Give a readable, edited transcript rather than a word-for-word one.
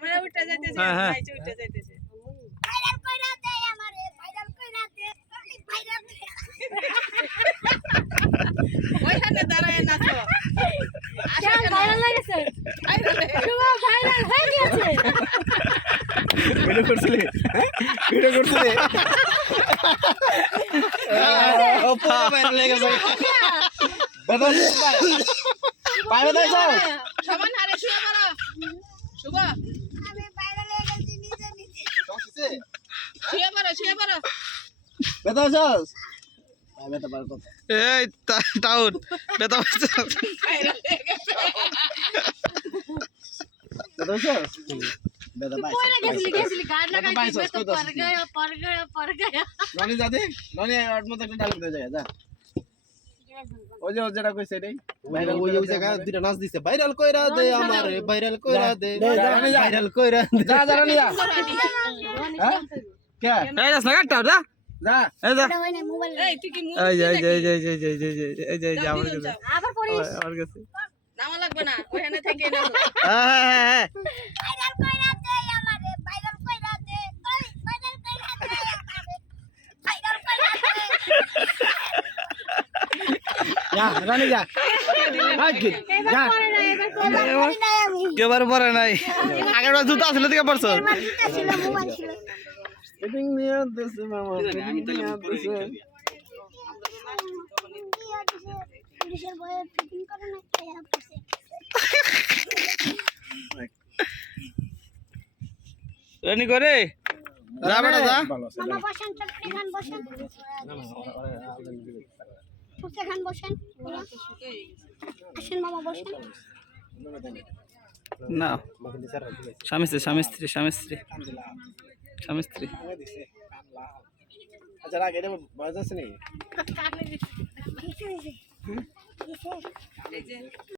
camera উঠে যাইতেছে নাইচে উঠে যাইতেছে ভাইরাল কইরা দে আমারে ভাইরাল কইরা দে ভাইরাল ওইখানে দাঁড়ায় নাচো আশা ভাইরাল লাগছে শুভ ভাইরাল হয়ে গিয়েছে ভিডিও করছিলে ভিডিও করছিলে ও পুরো ভাইরাল হয়ে গেছে দাদা পাইবে দাও সমান হারে শুয়ে পড়ো শুভ আমি ভাইরাল হয়ে গেছি নিজে নিজে শুয়ে পড়ো বেতা যাস বেতা পার কথা এই টাউন বেতা ভাইরাল হয়ে গেছে বেতা যাস বেতা পাইছ গেছিলি গান লাগাইছি তো পর গয়া ননি যাদে ননি ওর মত একটা ডায়লগ দে যায় যা ওই যে যেটা কইছে এটাই ভাইরাল ওই জায়গা দুইটা নাচ দিছে ভাইরাল কইরা দে আমারে ভাইরাল কইরা দে ভাইরাল কইরা যা যা রানি যা হ্যাঁ কে এই যাস না কাটটা যা যা এই যা হয় না মোবাইল এই তুই কি মুখ এই আমার কাছে আবার পড়িস আমার কাছে নামা লাগবে না ওখানে থেকে নাও হ্যাঁ ভাইরাল কইরা দে আমারে ভাইরাল কইরা দে ওই ভাইরাল কইরা দে আমারে ভাইরাল কইরা দে যা রানি যা আগে যা এবার নাই আমি কেবার পরে নাই আগের জুতা ছিল দিকে পড়ছো ছিল মোবাইল ছিল ফিটিং নিয়ে দিছে মামা ফিটিং নিয়ে দিছে পুলিশের বয়ে ফিটিং করে না খেয়া পড়ছে রানি করে যা বেটা যা মামা বসেন চটপটি খান বসেন ফুচকা খান বসেন আসেন মামা বসেন না স্বামী স্ত্রী আচ্ছা রাখ এটা বয়স আছে নাকি কিসে